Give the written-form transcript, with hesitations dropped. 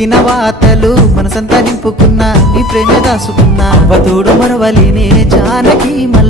పెట్టిన వాతలు మనసంతా నింపుకున్నా నీ ప్రేమ దాసుకున్నా వధుడు మరవలినే జానకి